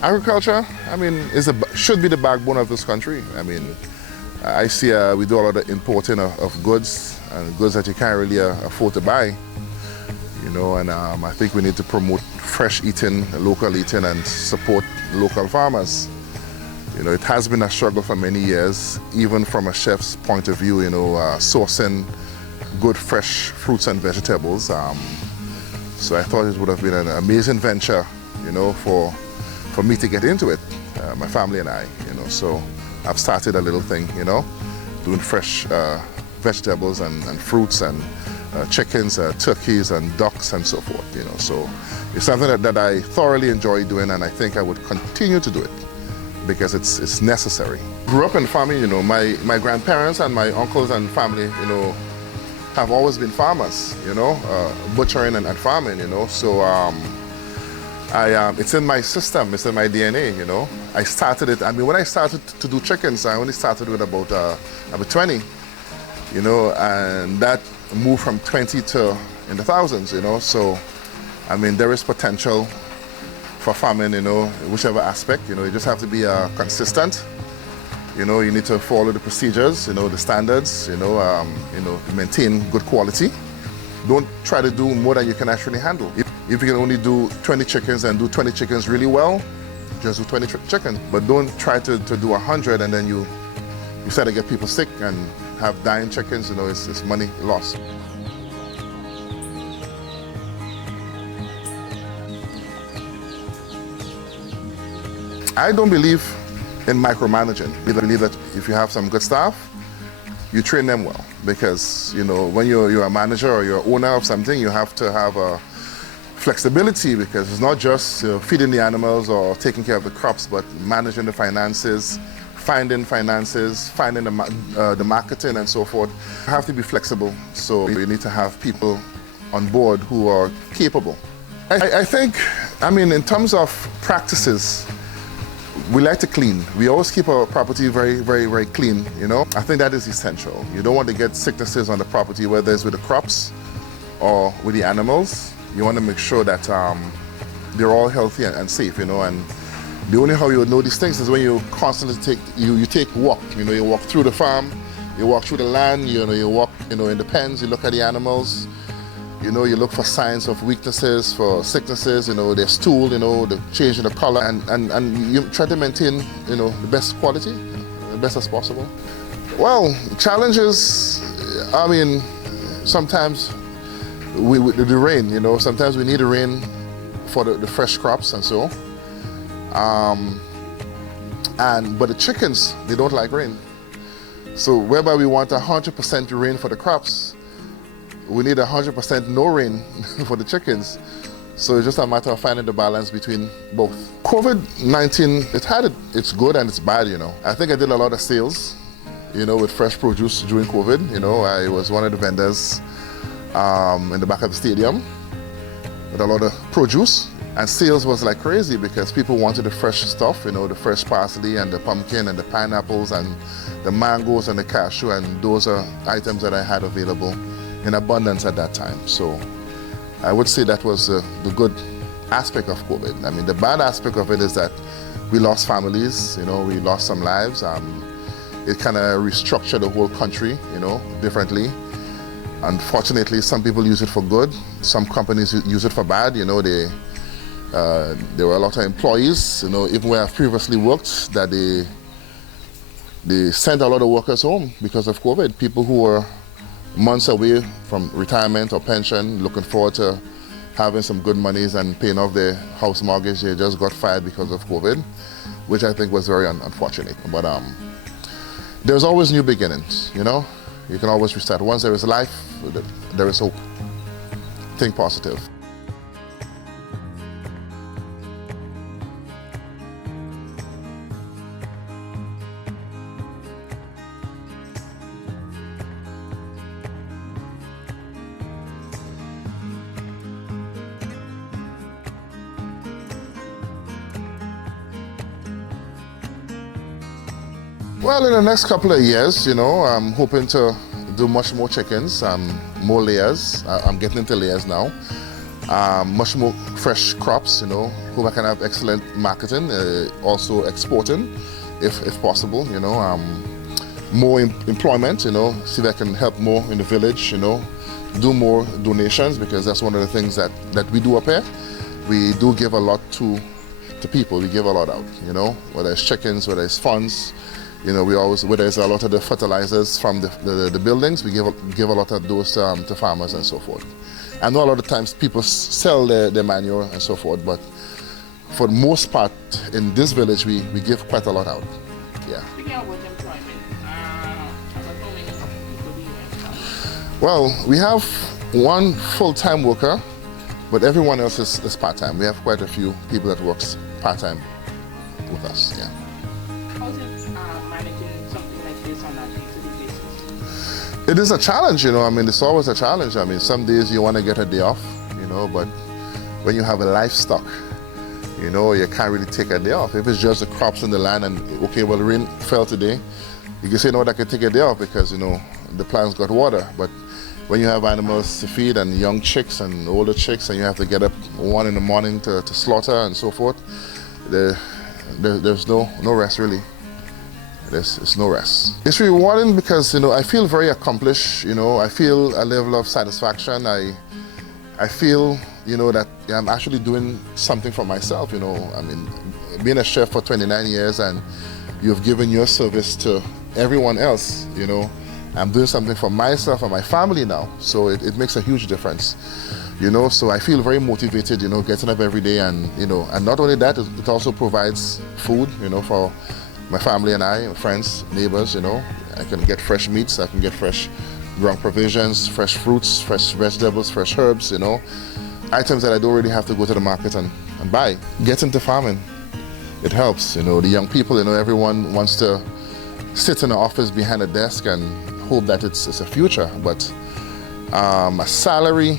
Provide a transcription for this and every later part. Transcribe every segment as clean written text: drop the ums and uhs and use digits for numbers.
Agriculture, I mean, should be the backbone of this country. I mean, I see we do a lot of importing of goods, and goods that you can't really afford to buy. You know, and I think we need to promote fresh eating, local eating, and support local farmers. You know, it has been a struggle for many years, even from a chef's point of view, you know, sourcing good fresh fruits and vegetables. So I thought it would have been an amazing venture, you know, for me to get into it, my family and I, you know. So I've started a little thing, you know, doing fresh vegetables and fruits and chickens, turkeys and ducks and so forth, you know. So it's something that I thoroughly enjoy doing, and I think I would continue to do it because it's necessary. Grew up in farming, you know. My grandparents and my uncles and family, you know, have always been farmers, you know, butchering and farming, you know. So it's in my system, it's in my DNA, you know. I started it, I mean, when I started to do chickens, I only started with about 20, you know, and that moved from 20 to in the thousands, you know. So, I mean, there is potential for farming, you know, whichever aspect, you know. You just have to be consistent. You know, you need to follow the procedures, you know, the standards, you know, maintain good quality. Don't try to do more than you can actually handle. If you can only do 20 chickens and do 20 chickens really well, just do 20 chickens. But don't try to do 100 and then you start to get people sick and have dying chickens, you know, it's money lost. I don't believe in micromanaging. I believe that if you have some good staff, you train them well, because, you know, when you're a manager or you're owner of something, you have to have a flexibility, because it's not just feeding the animals or taking care of the crops, but managing the finances, finding the marketing and so forth. You have to be flexible, so you need to have people on board who are capable. I think, I mean, in terms of practices, we like to clean. We always keep our property very, very, very clean, you know. I think that is essential. You don't want to get sicknesses on the property, whether it's with the crops or with the animals. You want to make sure that they're all healthy and safe, you know. And the only how you would know these things is when you constantly take walk. You know, you walk through the farm, you walk through the land, you know, you walk, you know, in the pens, you look at the animals. You know, you look for signs of weaknesses, for sicknesses, you know, their stool, you know, the change in the color, and you try to maintain, you know, the best quality, the best as possible. Well, challenges, I mean, sometimes with the rain, you know, sometimes we need the rain for the fresh crops and so. But the chickens, they don't like rain. So whereby we want 100% rain for the crops, we need 100% no rain for the chickens. So it's just a matter of finding the balance between both. COVID-19, it's good and it's bad, you know. I think I did a lot of sales, you know, with fresh produce during COVID. You know, I was one of the vendors in the back of the stadium with a lot of produce. And sales was like crazy because people wanted the fresh stuff, you know, the fresh parsley and the pumpkin and the pineapples and the mangoes and the cashew, and those are items that I had available in abundance at that time. So I would say that was the good aspect of COVID. I mean, the bad aspect of it is that we lost families, you know, we lost some lives. It kind of restructured the whole country, you know, differently. Unfortunately, some people use it for good. Some companies use it for bad. You know, there were a lot of employees, you know, even where I've previously worked, that they sent a lot of workers home because of COVID. People who were months away from retirement or pension, looking forward to having some good monies and paying off their house mortgage, they just got fired because of COVID, which I think was very unfortunate. But there's always new beginnings, you know? You can always restart. Once there is life, there is hope. Think positive. Well, in the next couple of years, you know, I'm hoping to do much more chickens, more layers. I'm getting into layers now. much more fresh crops, whom I can have excellent marketing, also exporting, if possible, more employment, see if I can help more in the village, do more donations, because that's one of the things that we do up here. We do give a lot to people. We give a lot out, whether it's chickens, whether it's funds, whether it's a lot of the fertilizers from the buildings, we give a lot of those to farmers and so forth. I know a lot of times people sell their manure and so forth, but for the most part in this village we give quite a lot out. Yeah. Speaking of employment, about how many people do you employ? Well, we have one full-time worker, but everyone else is part-time. We have quite a few people that works part-time with us. Yeah. How's it managing something like this on a day-to-day basis? It is a challenge, it's always a challenge. Some days you want to get a day off, but when you have a livestock, you can't really take a day off. If it's just the crops in the land and, okay, well, the rain fell today, you can say, no, I can take a day off because, the plants got water. But when you have animals to feed and young chicks and older chicks and you have to get up 1 in the morning to slaughter and so forth, there's no rest really. It's no rest. It's rewarding because, I feel very accomplished, I feel a level of satisfaction. I feel, that I'm actually doing something for myself, being a chef for 29 years and you've given your service to everyone else, I'm doing something for myself and my family now. So it makes a huge difference, so I feel very motivated, getting up every day and, and not only that, it also provides food, for my family and I, friends, neighbors, I can get fresh meats, I can get fresh ground provisions, fresh fruits, fresh vegetables, fresh herbs, items that I don't really have to go to the market and buy. Get into farming, it helps, the young people, everyone wants to sit in the office behind a desk and hope that it's a future, but a salary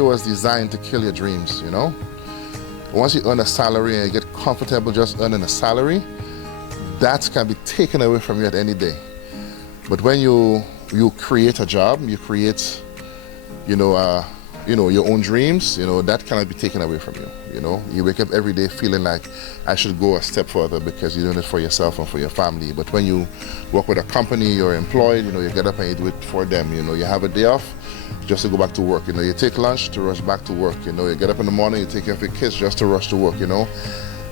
was designed to kill your dreams, Once you earn a salary and you get comfortable just earning a salary, that can be taken away from you at any day. But when you create a job, you create, your own dreams, that cannot be taken away from you. You wake up every day feeling like I should go a step further because you're doing it for yourself and for your family. But when you work with a company, you're employed, you get up and you do it for them. You have a day off just to go back to work. You take lunch to rush back to work. You get up in the morning, you take care of your kids just to rush to work.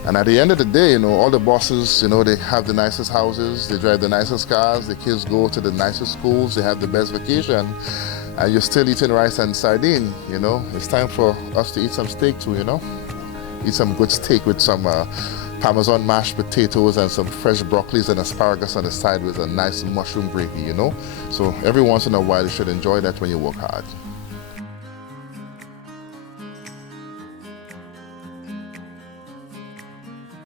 And at the end of the day, all the bosses, they have the nicest houses, they drive the nicest cars, the kids go to the nicest schools, they have the best vacation, and you're still eating rice and sardine, It's time for us to eat some steak too, Eat some good steak with some Parmesan mashed potatoes and some fresh broccolis and asparagus on the side with a nice mushroom gravy, So every once in a while you should enjoy that when you work hard.